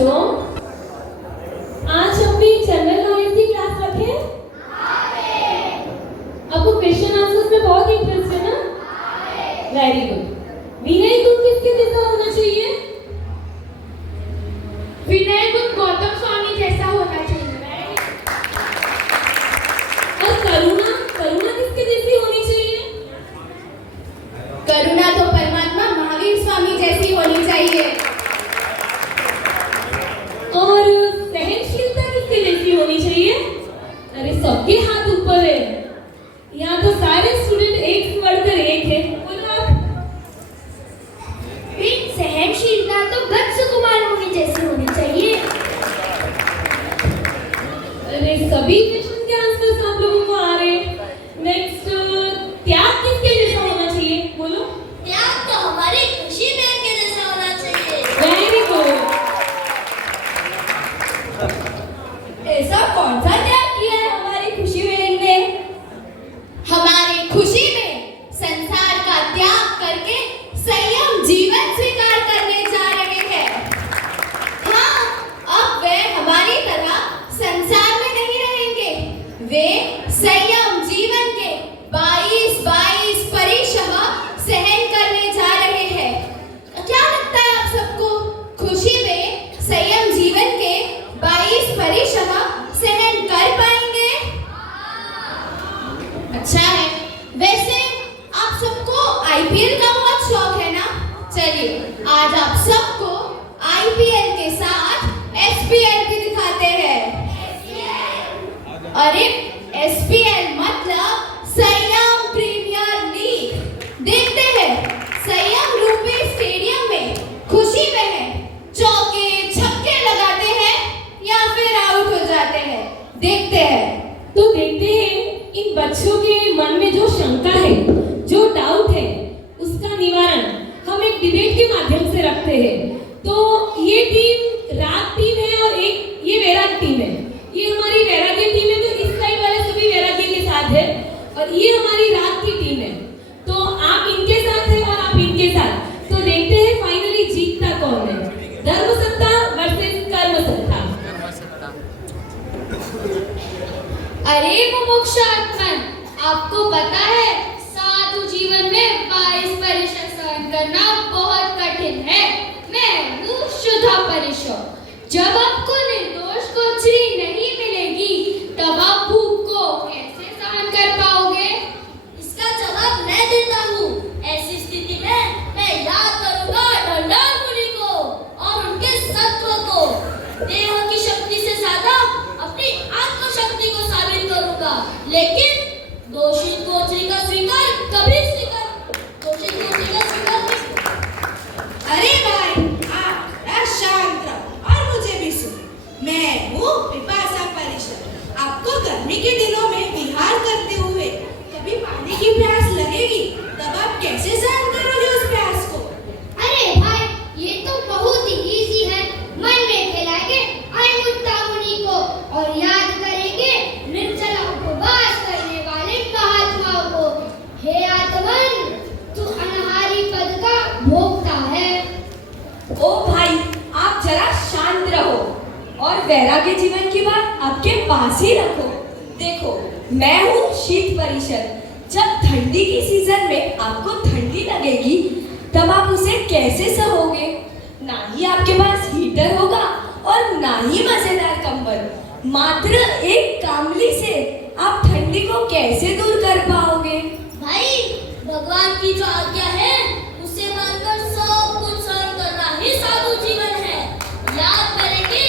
बच्चों, आज अपनी जनरल नॉलेज की क्लास रखें? आपको क्वेश्चन आंसर्स में बहुत इंटरेस्ट है ना? Very good. विनय गुण किसके जैसा होना चाहिए? विनय गुण गौतम स्वामी जैसा होना चाहिए। और करुणा करुणा किसके जैसी होनी चाहिए? करुणा तो परमात्मा महावीर स्वामी जैसी होनी चाहिए। और सहनशीलता किसके जैसी होनी चाहिए? अरे सबके हाथ ऊपर है, यहाँ तो सारे स्टूडेंट एक से बढ़कर एक है। बोलो आप। सहनशीलता तो वत्स कुमार मुनि जैसी होनी चाहिए। अरे सभी क्वेश्चन के आंसर्स आप लोगों को आ रहे हैं। नेक्स्ट, त्याग किसके जैसा होना चाहिए? बोलो। त्याग तो हमारी खुशी बहन के जैसा होना चाहिए। Very good. ऐसा कौन सा त्याग किया है हमारी खुशी बहन ने? हमारी खुशी में संसार का त्याग करके संयम जीवन स्वीकार करने जा रहे हैं। हाँ, अब वे हमारी तरह संसार में नहीं रहेंगे। वे संयम जीवन के 22 परिश्रम सहन करने जा रहे हैं। क्या लगता है आप सबको, खुशी में संयम जीवन के 22 परिश्रम सहन कर पाएंगे? अच्छा है। वैसे आप सबको आईपीएल का बहुत शौक है ना? चलिए आज आप सबको आईपीएल के साथ एसपीएल भी दिखाते हैं। अरे एसपीएल मतलब संयम प्रीमियर लीग। देखते हैं संयम रूपी स्टेडियम में खुशी बहन चौके छक्के लगाते हैं या फिर आउट हो जाते हैं। देखते हैं। तो देखते हैं इन बच्चों के मन में जो शंका है, जो डाउट है, उसका निवारण हम एक डिबेट के माध्यम से रखते हैं। तो ये टीम राग टीम है और एक ये वैराग टीम है। ये हमारी वैराग्य टीम है, तो इस साइड वाले सभी वैराग्य के साथ है, और ये हमारी राग की टीम है। तो आप इनके साथ है और आप इनके साथ। तो देखते हैं फाइनली जीतता कौन है, धर्मसत्ता वर्सेस कर्मसत्ता। अरे मुमुक्षात्मन, आपको पता है साधु जीवन में 22 परीक्षा सहन करना बहुत कठिन है। मैं हूँ शुद्धा परिश्रम। जब आपको निर्दोष को श्री नहीं मिलेगी तब आप भूख को कैसे सहन कर पाओगे? इसका जवाब मैं देता हूँ। ऐसी स्थिति में मैं याद करूँगा ढंढार मुनि को और उनके सत्व को। देह की शक्ति से ज्यादा अपनी आत्मशक्ति को साबित करूँगा। लेकिन दोषी गोत्री का स्वीकार कभी दोषी गोत्री का स्वीकार नहीं। अरे भाई, आप थोड़ा शांत रहो और मुझे भी सुनो। मैं हूँ पिपासा परिषद। आपको गर्मी के दिनों में विहार करते हुए कभी पानी की प्यास लगेगी, तब आप कैसे सहन करोगे उस प्यास को? अरे भाई, ये तो बहुत ही इजी है। मन में फैलाएंगे अहिमुत्ता मुनि को और याद करेंगे निर्जला उपवास करने वाले महात्माओं को। हे आत्मन, तू अनहारी पद का भोगता है। ओ भाई, आप जरा शांत रहो और वैराग्य जीवन की बात आपके पास ही रखो। देखो, मैं हूँ शीत परिषद। जब ठंडी की सीजन में आपको ठंडी लगेगी तब आप उसे कैसे सहोगे? ना ही आपके पास हीटर होगा और ना ही मजेदार कंबल। मात्र एक कामली से आप ठंडी को कैसे दूर कर पाओगे? भाई, भगवान की जो आज्ञा है उसे मानकर सब कुछ सहन करना ही साधु जीवन है। याद करेंगे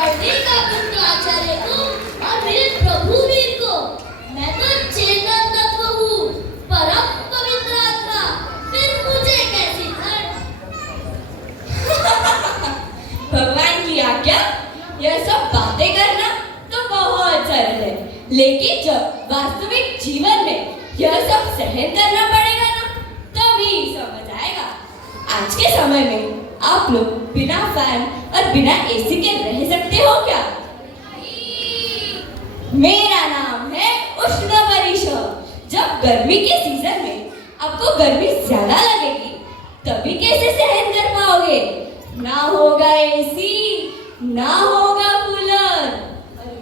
अर्धी का पुत्र आचार्य को और मेरे प्रभु वीर को। मैं तो चेतन तत्व हूँ, परम पवित्र आत्मा, फिर मुझे कैसी ठंड? भगवान की आज्ञा, यह सब बातें करना तो बहुत सरल है, लेकिन जब वास्तविक जीवन में यह सब सहन करना पड़ेगा ना, तभी समझ आएगा। आज के समय में आप लोग बिना फैन और बिना एसी के रह सकते हो क्या? मेरा नाम है उष्ण परिषद। जब गर्मी के सीजन में आपको गर्मी ज्यादा लगेगी, तभी कैसे सहन कर पाओगे? ना होगा एसी, ना होगा कूलर,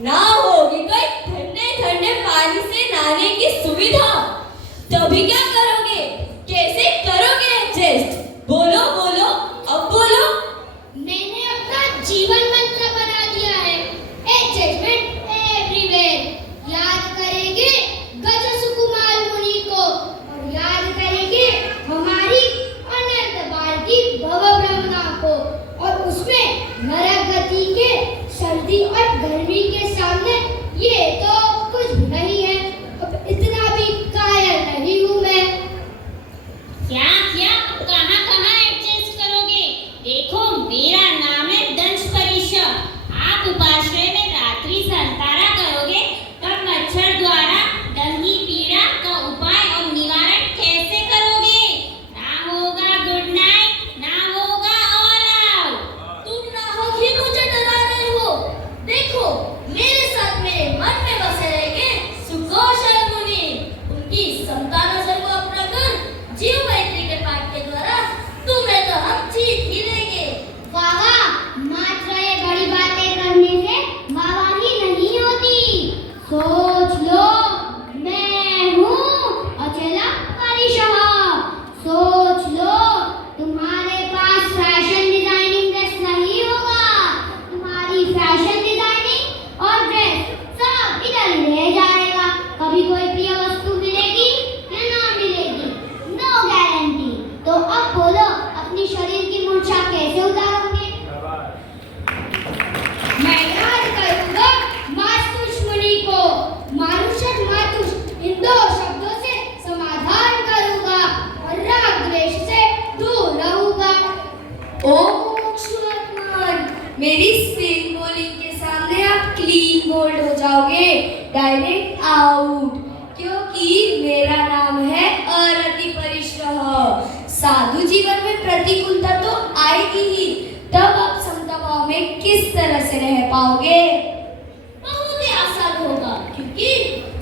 ना होगी कोई ठंडे ठंडे पानी से नहाने की सुविधा। तभी क्या करोगे? कैसे करोगे एडजस्ट? बोलो बोलो, अब बोलो। मैंने अपना जीवन मंत्र बना दिया है, एडजस्टमेंट एवरीवेयर। याद करेंगे गज सुकुमार मुनि को और याद करेंगे हमारी अनंत बार की भव ब्रह्मणा को, और उसमें नरक गति के सर्दी और गर्मी के सामने ये तो कुछ भी नहीं है। अब इतना भी कायल नहीं हूँ मैं। क्या क्या कहाँ कहाँ एडजस्ट करोगे? देखो मेरा नाम है दंश परिषा। आप उपाश्रय में रात्रि संतारा करोगे तब मच्छर द्वारा डंगी पीड़ा का उपाय और निवारण कैसे करोगे? ना होगा गुड नाइट, ना होगा ऑल आउट। तुम नाहक ही मुझे डरा रहे हो। देखो मेरे साथ मेरे मन में बसे रहेंगे सुघोषण मुनि। उनकी संतानासर को अपना कर जीव मैत्री के पाठ के द्वारा तुम्हें तो हम जीत ही लेंगे। वाह वाह, मात्र ये बड़ी बातें करने से वाहवाही नहीं होती। सोच लो, मैं हूँ अचला परिशः। सोच लो, तुम्हारे पास फैशन डिजाइनिंग ड्रेस नहीं होगा। तुम्हारी फैशन डिजाइनिंग और ड्रेस सब इधर ही रह जाएगा। कभी कोई प्रिय वस्तु मिलेगी या ना मिलेगी, नो गारंटी। तो अब बोलो, अपनी शरीर की मूर्छा कैसे उतारोगे? मैं याद करूंगा मास्तुष मुनि को। मानुषक मातुष, इन दो शब्दों से समाधान करूंगा और राग द्वेष से दूर रहूंगा। ओ मोक्षात्मन, मेरी स्पिन बॉलिंग के सामने आप क्लीन बोल्ड हो जाओगे, डायरेक्ट आउट। क्योंकि मेरा नाम है अरति परिश्रह। साधु जीवन में प्रतिकूलता तो आएगी ही, तब आप समता भाव में किस तरह से रह पाओगे? बहुत ही आसान होगा, क्योंकि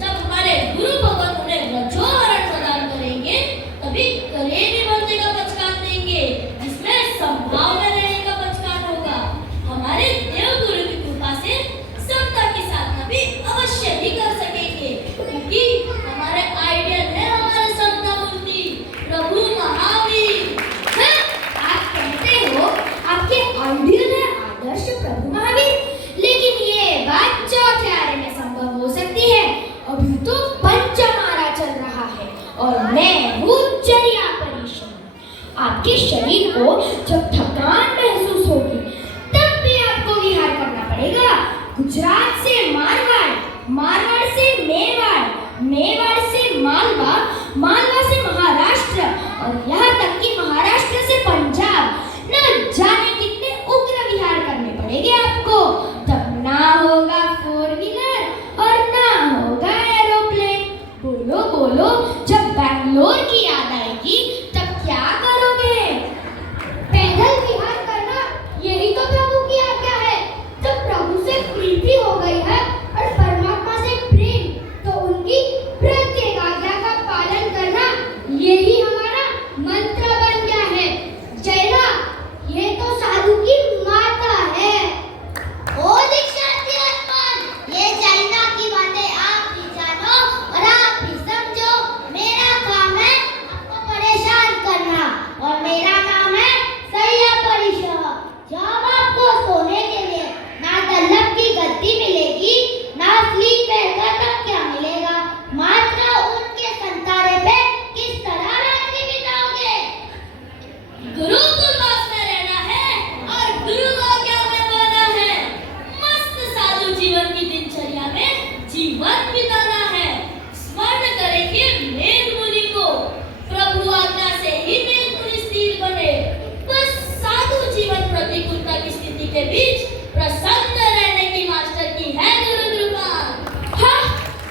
जब हमारे गुरु भगवान उन्हें रजोहरण प्रदान करेंगे तभी करेली बनने का पचकान देंगे, जिसमें संभाव में रहने का पचकान होगा। हमारे देव गुरु की कृपा से समता की साधना भी अवश्य ही कर सकेंगे, क्योंकि हमारे आइडियल है हमारे समता मूर्ति प्रभु महावीर। आप कहते हो आपके आइडियल है आदर्श प्रभु महावीर, लेकिन ये बात चौथे आरे में संभव हो सकती है। अभी तो पंचमारा चल रहा है और मैं हूँ चर्या परिश्रम। आपके शरीर को जब थकान महसूस होगी तब भी आपको विहार करना पड़ेगा। गुजरात से मारवाड़, मारवाड़ से मेवाड़, मेवाड़ से मालवा, मालवा से महाराष्ट्र और यहाँ तक कि महाराष्ट्र से पंजाब। न जाने कितने उग्र विहार करने पड़ेंगे आपको। तब ना होगा फोर व्हीलर और ना होगा एरोप्लेन। बोलो बोलो, जब बैंगलोर की याद आएगी तब क्या करोगे? पैदल विहार करना, यही तो प्रभु की आज्ञा है। जब प्रभु से प्रीति हो गई है और परमात्मा से प्रेम, तो उनकी प्रत्येक आज्ञा का पालन करना यही हमारा मंत्र बन गया है। जैना, ये तो साधु की माता है। ओ दीक्षार्थी आत्मन, ये जैना की बातें आप ही जानो और आप ही समझो। मेरा काम है आपको परेशान करना और मेरा नाम है सैया परिषह। जब आपको सोने के लिए ना दल्लभ की गद्दी मिलेगी, ना स्लीपर का तकिया मिलेगा, मात्र उनके संतारे पे किस तरह रात्रि बिताओगे? गुरुकुल वास में रहना है और गुरु आज्ञा में रहना है। मस्त साधु जीवन की दिनचर्या में जीवन बिताना है। स्मरण करेंगे मेघ मुनि को, प्रभु आज्ञा से ही मेघ मुनि स्थिर बने। बस साधु जीवन प्रतिकूलता की स्थिति के बीच प्रसन्न रहने की मास्टर की है गुरु कृपा। हाँ,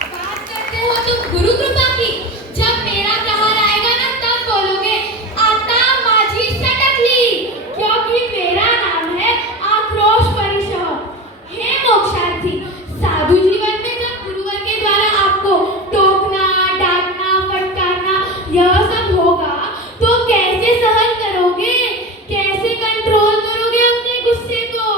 बात करते हो तुम गुरु कृपा की। जब मेरा त्योहार आएगा ना तब बोलोगे आता माझी सटकली, क्योंकि मेरा नाम है आक्रोश परिषह। हे मोक्षार्थी, साधु जीवन में जब गुरुवर के द्वारा आपको टोकना, डांटना, फटकारना यह सब होगा तो कैसे सहन करोगे? कैसे कंट्रोल करोगे अपने गुस्से को?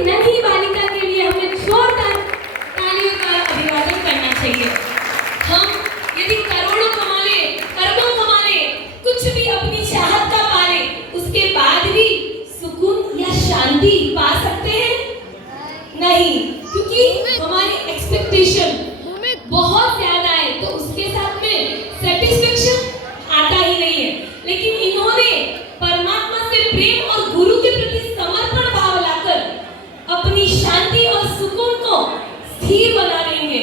नन्ही बालिका के लिए हमें जोरदार तालियों का अभिवादन करना चाहिए। हम यदि करोड़ों कमा ले, अरबों कमा ले, कुछ भी अपनी चाहत का पा ले, उसके बाद भी सुकून या शांति पा सकते हैं? नहीं, क्योंकि हमारी एक्सपेक्टेशन बहुत ज्यादा है, तो उसके साथ में सेटिस्फेक्शन आता ही नहीं है। लेकिन इन्होंने परमात्मा से प्रेम और गुरु के प्रति समर्पण भाव लाकर अपनी शांति और सुकून को स्थिर बना देंगे।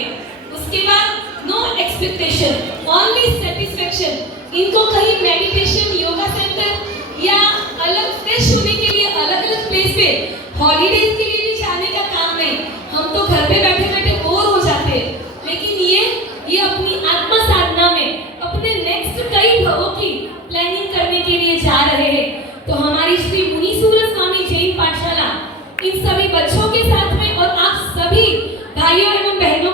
उसके बाद नो एक्सपेक्टेशन, ओनली सेटिस्फेक्शन। इनको कहीं मेडिटेशन, योगा सेंटर या अलग फ्रेश होने के लिए अलग अलग प्लेस पे हॉलीडेज के लिए भी जाने का काम नहीं। हम तो घर पे बैठे बैठे बोर हो जाते हैं, लेकिन ये अपनी आत्मा साधना में अपने नेक्स्ट कई भवों की प्लानिंग करने के लिए जा रहे हैं। तो हमारी श्री मुनीश्वर स्वामी जैन पाठशाला इन सभी बच्चों के साथ में और आप सभी भाइयों एवं बहनों